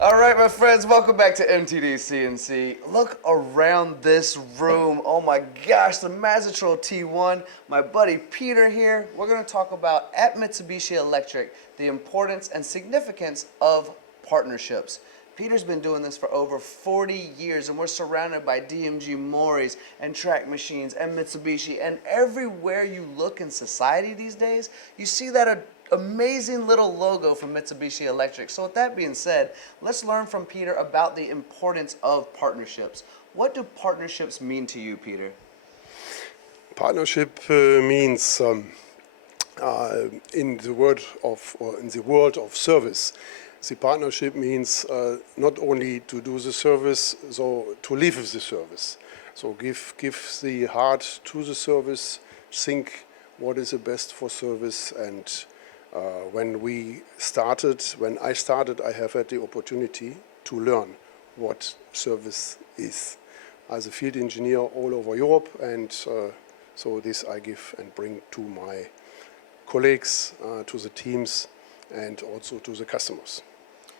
All right, my friends, welcome back to MTDCNC. Look around this room. Oh my gosh, the Mazatro T1. My buddy Peter here. We're going to talk about, at Mitsubishi Electric, the importance and significance of partnerships. Peter's been doing this for over 40 years, and we're surrounded by DMG Moris and track machines and Mitsubishi, and everywhere you look in society these days, you see that amazing little logo from Mitsubishi Electric. So with that being said, let's learn from Peter about the importance of partnerships. What do partnerships mean to you, Peter? Partnership means in the world of service. The partnership means not only to do the service, so to live with the service. So give the heart to the service, think what is the best for service. And when I started, I have had the opportunity to learn what service is as a field engineer all over Europe, and so this I give and bring to my colleagues, to the teams, and also to the customers.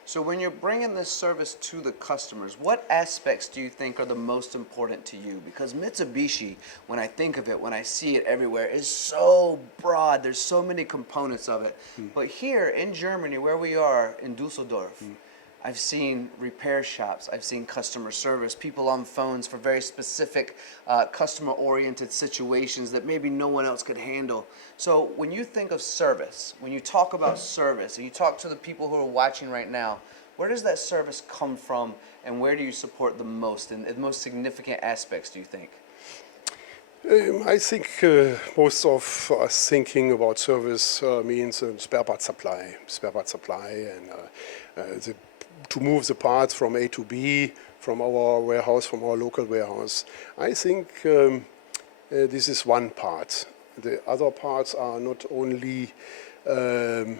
So when you're bringing this service to the customers, what aspects do you think are the most important to you? Because Mitsubishi, when I think of it, when I see it everywhere, is so broad. There's so many components of it. But here in Germany, where we are in Düsseldorf, I've seen repair shops, I've seen customer service, people on phones for very specific customer-oriented situations that maybe no one else could handle. So when you think of service, when you talk about service, and you talk to the people who are watching right now, where does that service come from, and where do you support the most, and the most significant aspects, do you think? I think most of us thinking about service means spare part supply, and to move the parts from A to B, from our warehouse, from our local warehouse. I think this is one part. The other parts are not only the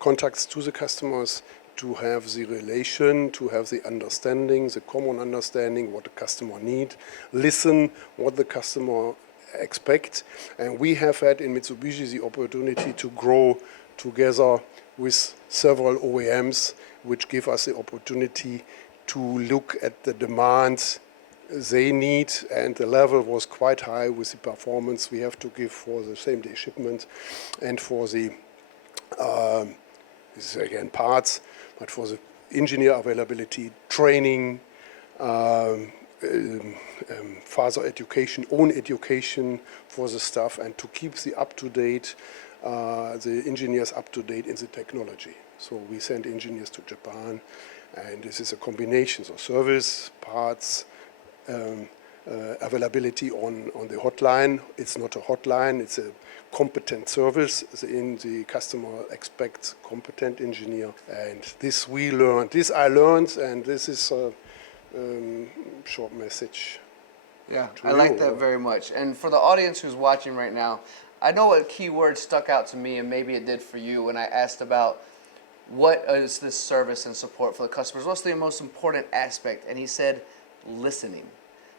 contacts to the customers, to have the relation, to have the understanding, the common understanding what the customer need, listen what the customer expect. And we have had in Mitsubishi the opportunity to grow together with several OEMs, which give us the opportunity to look at the demands they need, and the level was quite high with the performance we have to give for the same-day shipment and for the, this is again parts, but for the engineer availability, training, further education, own education for the staff, and to keep the up-to-date, the engineers up-to-date in the technology. So we send engineers to Japan, and this is a combination of service, parts, availability on the hotline. It's not a hotline, it's a competent service. The customer expects competent engineer, and this we learned. This I learned, and this is a short message. Yeah, I like that very much. And for the audience who's watching right now, I know what key word stuck out to me, and maybe it did for you, when I asked about what is this service and support for the customers? What's the most important aspect? And he said, listening.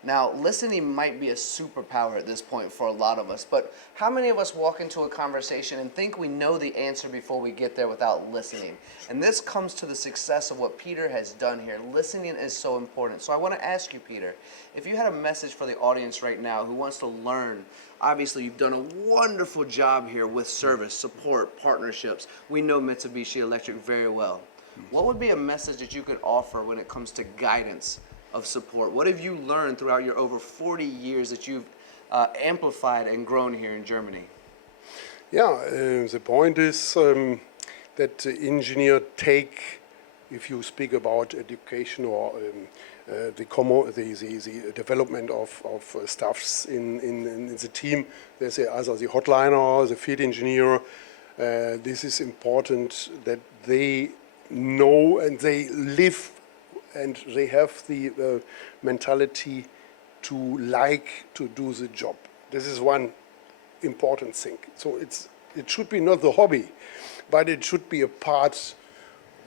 Now, listening might be a superpower at this point for a lot of us, but how many of us walk into a conversation and think we know the answer before we get there without listening? And this comes to the success of what Peter has done here. Listening is so important. So I want to ask you, Peter, if you had a message for the audience right now who wants to learn, obviously you've done a wonderful job here with service, support, partnerships. We know Mitsubishi Electric very well. What would be a message that you could offer when it comes to guidance of support? What have you learned throughout your over 40 years that you've amplified and grown here in Germany? Yeah, the point is that the engineer take, if you speak about education or the development of staffs in the team, there's either the hotliner, the field engineer. This is important that they know and they live and they have the mentality to like to do the job. This is one important thing. So it should be not the hobby, but it should be a part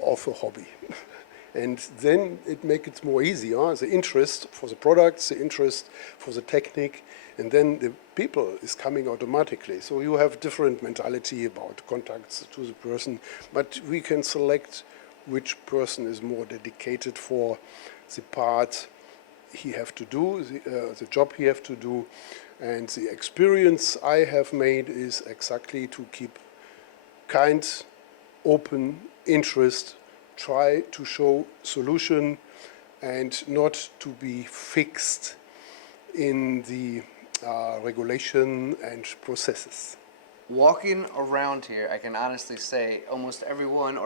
of a hobby. And then it makes it more easier, the interest for the products, the interest for the technique, and then the people is coming automatically. So you have different mentality about contacts to the person, but we can select which person is more dedicated for the part he have to do, the job he have to do. And the experience I have made is exactly to keep kind, open interest, try to show solution, and not to be fixed in the regulation and processes. Walking around here, I can honestly say almost everyone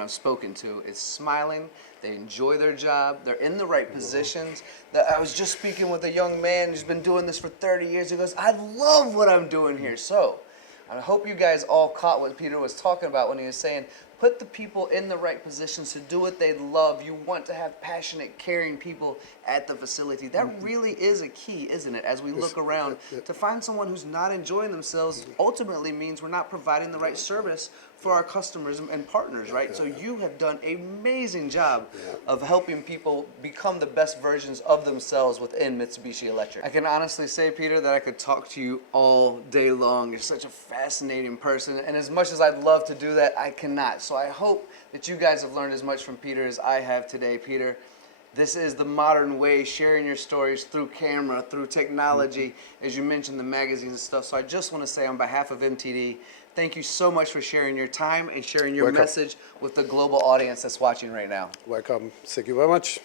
I've spoken to is smiling. They enjoy their job. They're in the right positions. I was just speaking with a young man who's been doing this for 30 years. He goes, I love what I'm doing here. So I hope you guys all caught what Peter was talking about when he was saying, put the people in the right positions to do what they love. You want to have passionate, caring people at the facility. That really is a key, isn't it? As we look around, to find someone who's not enjoying themselves ultimately means we're not providing the right service for our customers and partners, right? So you have done an amazing job of helping people become the best versions of themselves within Mitsubishi Electric. I can honestly say, Peter, that I could talk to you all day long. You're such a fascinating person, and as much as I'd love to do that, I cannot. So I hope that you guys have learned as much from Peter as I have today. Peter, this is the modern way, sharing your stories through camera, through technology, as you mentioned, the magazines and stuff. So I just want to say on behalf of MTD, thank you so much for sharing your time and sharing your message with the global audience that's watching right now. Welcome. Thank you very much.